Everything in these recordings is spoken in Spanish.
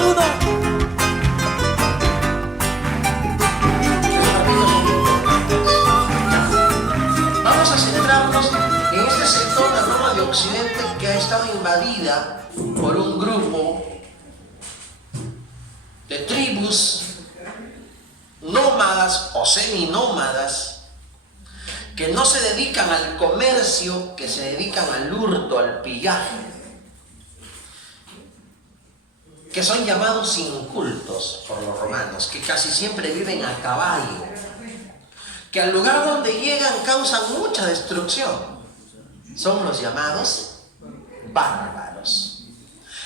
uno. Vamos a centrarnos en este sector de Roma de Occidente que ha estado invadida por un grupo de tribus nómadas o seminómadas que no se dedican al comercio, que se dedican al hurto, al pillaje, que son llamados incultos por los romanos, que casi siempre viven a caballo, que al lugar donde llegan causan mucha destrucción. Son los llamados bárbaros.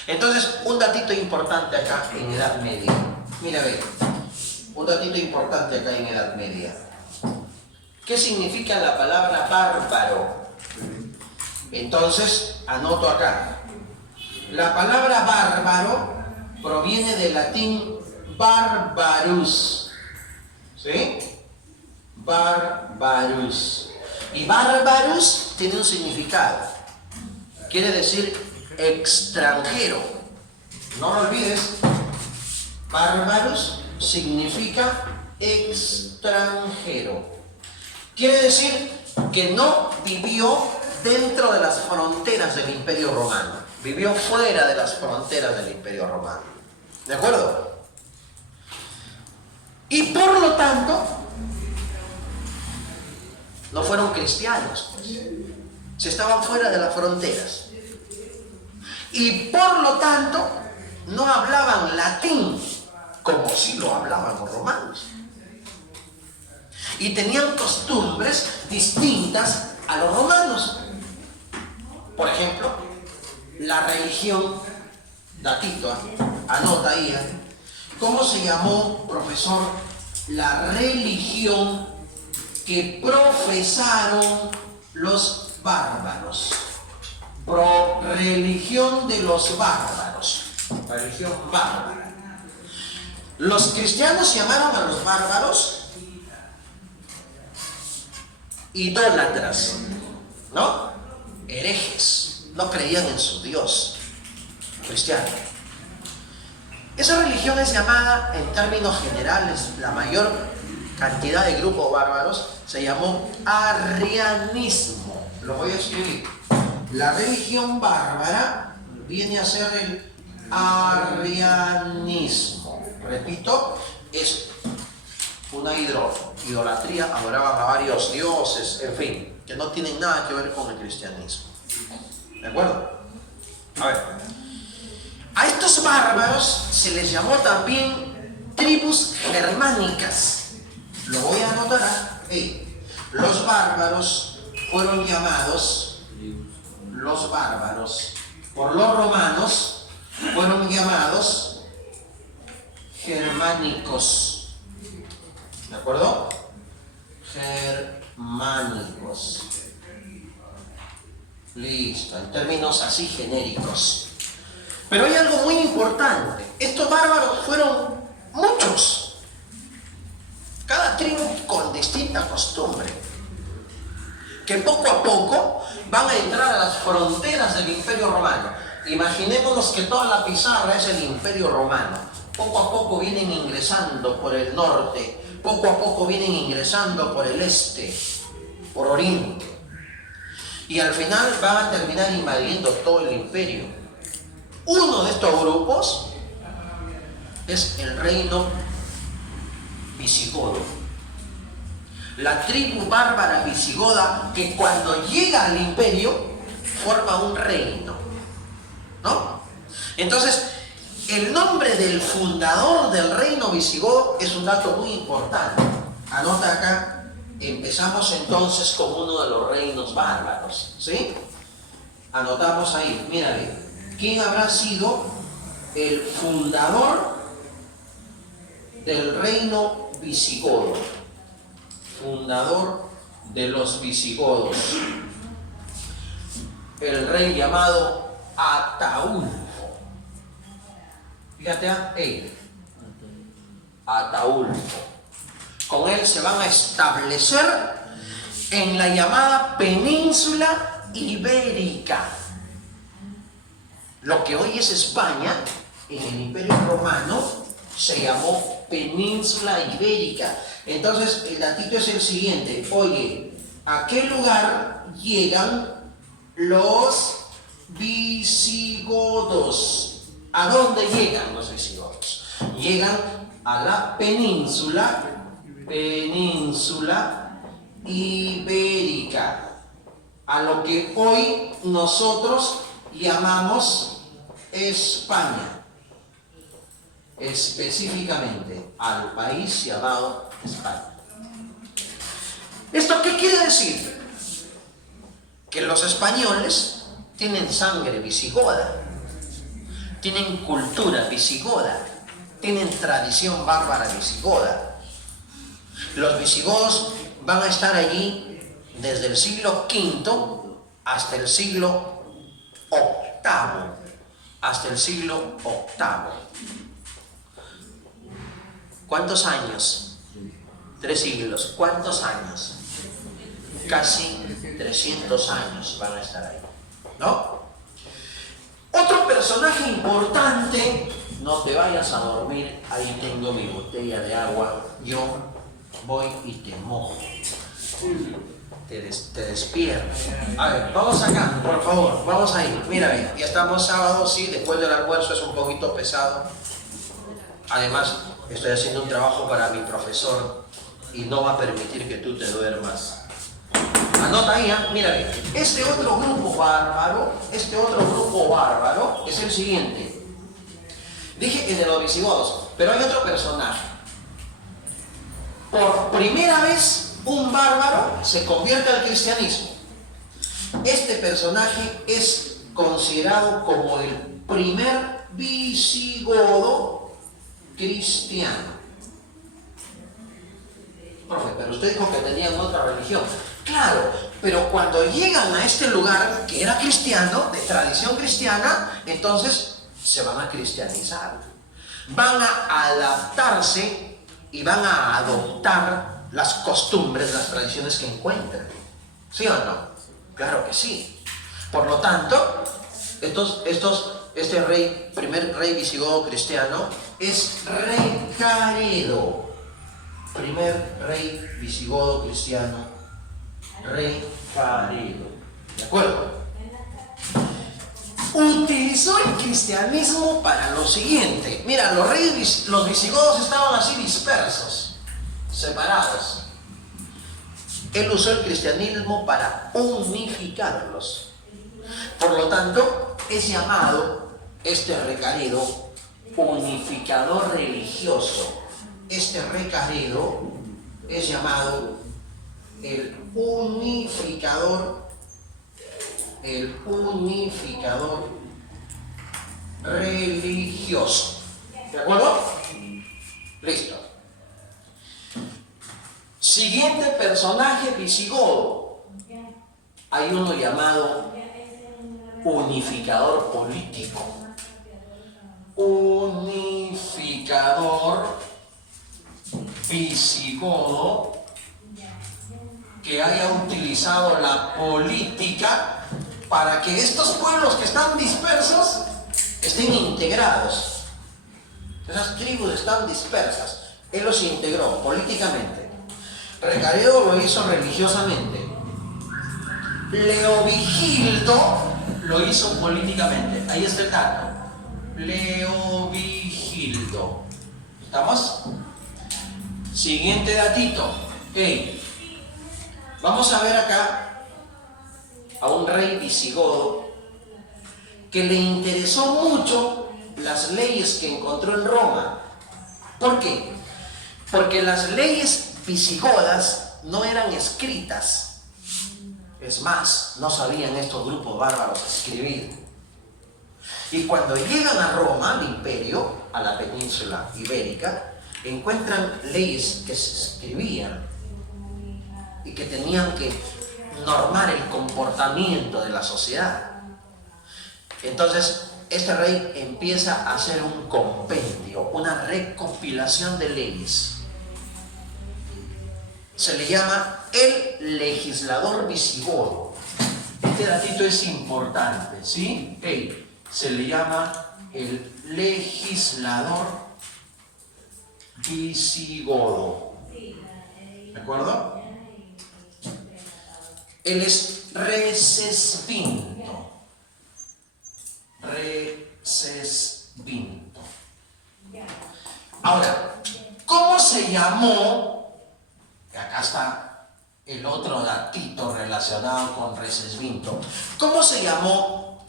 Entonces, un datito importante acá en Edad Media. Mira, ve, un datito importante acá en Edad Media. ¿Qué significa la palabra bárbaro? Entonces, anoto acá. La palabra bárbaro proviene del latín barbarus. ¿Sí? Barbarus. Y barbarus tiene un significado. Quiere decir extranjero. No lo olvides. Barbarus significa extranjero. Quiere decir que no vivió dentro de las fronteras del Imperio Romano. Vivió fuera de las fronteras del Imperio Romano. ¿De acuerdo? Y por lo tanto, no fueron cristianos, pues. Se estaban fuera de las fronteras. Y por lo tanto, no hablaban latín, como sí lo hablaban los romanos. Y tenían costumbres distintas a los romanos. Por ejemplo, la religión, datito, anota ahí, ¿cómo se llamó, profesor, la religión que profesaron los bárbaros? Religión de los bárbaros. Religión bárbara. Los cristianos llamaron a los bárbaros idólatras, ¿no? Herejes, no creían en su Dios cristiano. Esa religión es llamada, en términos generales, la mayor cantidad de grupos bárbaros se llamó arrianismo. Lo voy a escribir. La religión bárbara viene a ser el arrianismo. Repito, es una idolatría, adoraban a varios dioses, en fin, que no tienen nada que ver con el cristianismo. ¿De acuerdo? A ver. A estos bárbaros se les llamó también tribus germánicas. Lo voy a anotar. Los bárbaros fueron llamados, los bárbaros por los romanos fueron llamados germánicos. ¿De acuerdo? Germánicos. Listo, en términos así genéricos. Pero hay algo muy importante. Estos bárbaros fueron muchos. Cada tribu con distinta costumbre. Que poco a poco van a entrar a las fronteras del Imperio Romano. Imaginémonos que toda la pizarra es el Imperio Romano. Poco a poco vienen ingresando por el norte. Poco a poco vienen ingresando por el este, por oriente. Y al final van a terminar invadiendo todo el imperio. Uno de estos grupos es el reino visigodo. La tribu bárbara visigoda que cuando llega al imperio forma un reino, ¿no? Entonces, el nombre del fundador del reino visigodo es un dato muy importante. Anota acá. Empezamos entonces con uno de los reinos bárbaros, ¿sí? Anotamos ahí, mírale. ¿Quién habrá sido el fundador del reino visigodo? Fundador de los visigodos. El rey llamado Ataulfo. Fíjate, Ataulfo. Con él se van a establecer en la llamada península ibérica. Lo que hoy es España en el Imperio Romano se llamó Península Ibérica. Entonces el datito es el siguiente. Oye, ¿a qué lugar llegan los visigodos? ¿A dónde llegan los visigodos? Llegan a la península ibérica, a lo que hoy nosotros llamamos España, específicamente al país llamado España. ¿Esto qué quiere decir? Que los españoles tienen sangre visigoda, tienen cultura visigoda, tienen tradición bárbara visigoda. Los visigodos van a estar allí desde el siglo V hasta el siglo VIII. Hasta el siglo VIII. ¿Cuántos años? 3 siglos. ¿Cuántos años? Casi 300 años van a estar ahí, ¿no? Otro personaje importante, no te vayas a dormir, ahí tengo mi botella de agua, yo voy y te mojo, te despierto. A ver, vamos acá, por favor, vamos a ir. Mira, bien, ya estamos sábado, sí, después del almuerzo es un poquito pesado. Además, estoy haciendo un trabajo para mi profesor y no va a permitir que tú te duermas. Anota ahí, mira bien. Este otro grupo bárbaro es el siguiente. Dije que de los visigodos, pero hay otro personaje. Por primera vez, un bárbaro se convierte al cristianismo. Este personaje es considerado como el primer visigodo cristiano. Profe, pero usted dijo que tenían otra religión. Claro, pero cuando llegan a este lugar que era cristiano, de tradición cristiana, entonces se van a cristianizar. Van a adaptarse y van a adoptar las costumbres, las tradiciones que encuentran. ¿Sí o no? Claro que sí. Por lo tanto, este primer rey visigodo cristiano es Recaredo. Primer rey visigodo cristiano, Recaredo. ¿De acuerdo? Utilizó el cristianismo para lo siguiente. Mira, los visigodos estaban así dispersos, separados. Él usó el cristianismo para unificarlos. Por lo tanto, es llamado este Recaredo unificador religioso. Este Recaredo es llamado el unificador religioso. ¿De acuerdo? Listo. Siguiente personaje visigodo. Hay uno llamado unificador político. Unificador visigodo que haya utilizado la política para que estos pueblos que están dispersos estén integrados. Esas tribus están dispersas. Él los integró políticamente. Recaredo lo hizo religiosamente. Leovigildo lo hizo políticamente. Ahí está el dato. Leovigildo. ¿Estamos? Siguiente datito. Okay. Vamos a ver acá a un rey visigodo que le interesó mucho las leyes que encontró en Roma. ¿Por qué? Porque las leyes visigodas no eran escritas. Es más, no sabían estos grupos bárbaros escribir. Y cuando llegan a Roma, al imperio, a la península ibérica, encuentran leyes que se escribían y que tenían que normar el comportamiento de la sociedad. Entonces, este rey empieza a hacer un compendio, una recopilación de leyes. Se le llama el legislador visigodo. Este datito es importante, ¿sí? Se le llama el legislador visigodo. ¿De acuerdo? Él es Recesvinto. Recesvinto. Ahora, ¿cómo se llamó? Acá está el otro datito relacionado con Recesvinto. ¿Cómo se llamó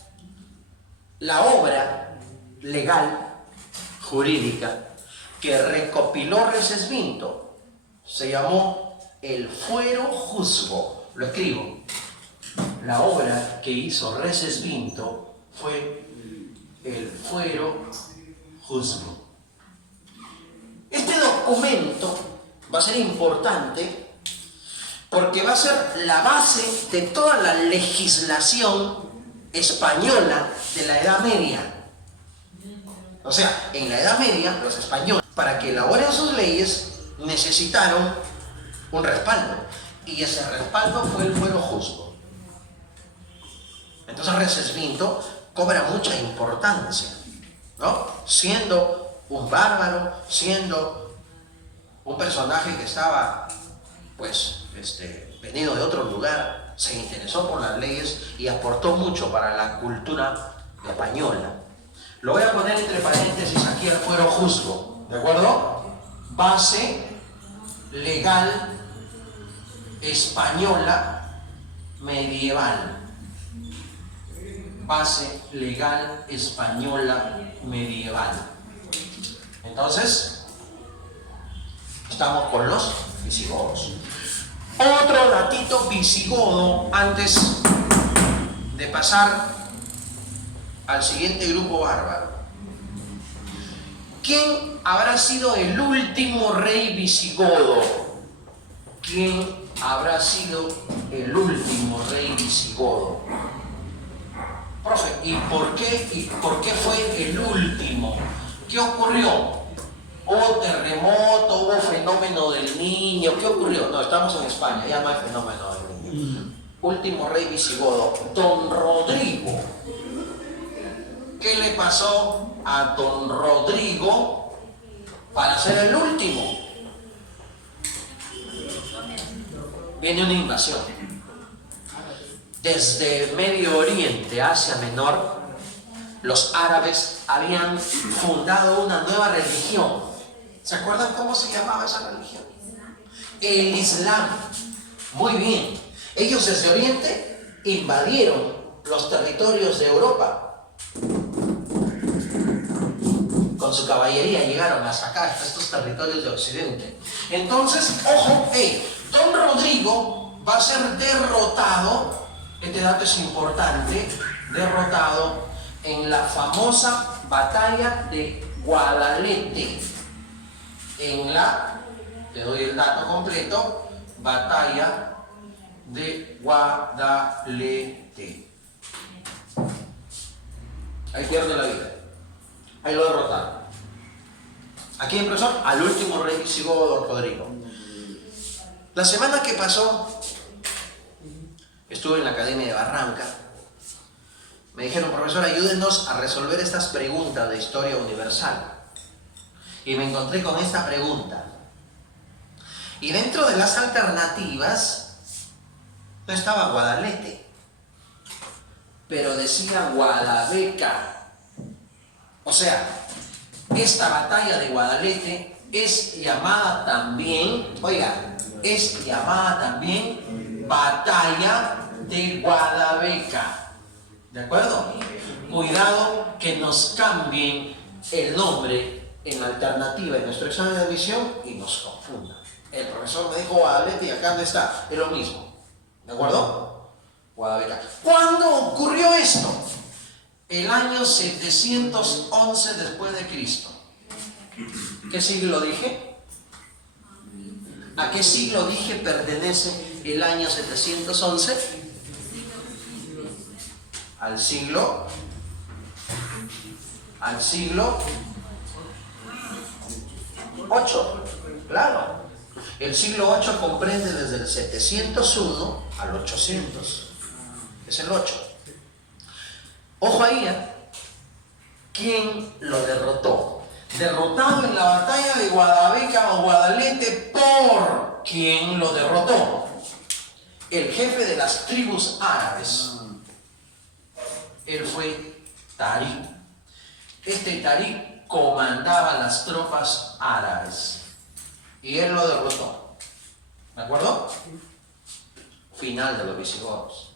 la obra legal, jurídica, que recopiló Recesvinto? Se llamó El Fuero Juzgo. Lo escribo. La obra que hizo Recesvinto fue El Fuero Juzgo. Este documento va a ser importante porque va a ser la base de toda la legislación española de la Edad Media. O sea, en la Edad Media, los españoles, para que elaboren sus leyes, necesitaron un respaldo. Y ese respaldo fue el fuero juzgo. Entonces Recesvinto cobra mucha importancia, ¿no? Siendo un bárbaro, siendo un personaje que estaba, pues, venido de otro lugar, se interesó por las leyes y aportó mucho para la cultura española. Lo voy a poner entre paréntesis aquí el fuero juzgo, ¿de acuerdo? Base legal española medieval. Base legal española medieval. Entonces, estamos con los visigodos. Otro datito visigodo antes de pasar al siguiente grupo bárbaro. ¿Quién habrá sido el último rey visigodo? ¿Quién habrá sido el último rey visigodo? Profe, ¿y por qué fue el último? ¿Qué ocurrió? ¿Hubo terremoto? ¿Hubo fenómeno del niño? ¿Qué ocurrió? No, estamos en España, ya no hay fenómeno del niño. Último rey visigodo, Don Rodrigo. ¿Qué le pasó a Don Rodrigo para ser el último? Viene una invasión. Desde Medio Oriente, Asia Menor, los árabes habían fundado una nueva religión. ¿Se acuerdan cómo se llamaba esa religión? El Islam. Muy bien. Ellos desde Oriente invadieron los territorios de Europa. Con su caballería llegaron a sacar estos territorios de Occidente. Entonces, ojo, Don Rodrigo va a ser derrotado, este dato es importante, derrotado en la famosa batalla de Guadalete. Te doy el dato completo, batalla de Guadalete. Ahí pierde la vida. Ahí lo derrotaron. Aquí en profesor, al último rey visigodo, Don Rodrigo. La semana que pasó, estuve en la Academia de Barranca. Me dijeron, profesor, ayúdenos a resolver estas preguntas de historia universal. Y me encontré con esta pregunta. Y dentro de las alternativas, no estaba Guadalete, pero decía Guadabeca. O sea, esta batalla de Guadalete es llamada también, batalla de Guadabeca. ¿De acuerdo? Cuidado que nos cambien el nombre en la alternativa en nuestro examen de admisión y nos confundan. El profesor me dijo Guadalete y acá ¿dónde está? Es lo mismo. ¿De acuerdo? Guadabeca. ¿Cuándo ocurrió esto? El año 711 después de Cristo. ¿Qué siglo dije? ¿A qué siglo dije pertenece el año 711? Al siglo 8. Claro. El siglo 8 comprende desde el 701 al 800. Es el 8. Ojo ahí, ¿Quién lo derrotó? Derrotado en la batalla de Guadabeca o Guadalete, ¿por quién lo derrotó? El jefe de las tribus árabes. Él fue Tarik. Este Tarik comandaba las tropas árabes y él lo derrotó. ¿De acuerdo? Final de los visigodos.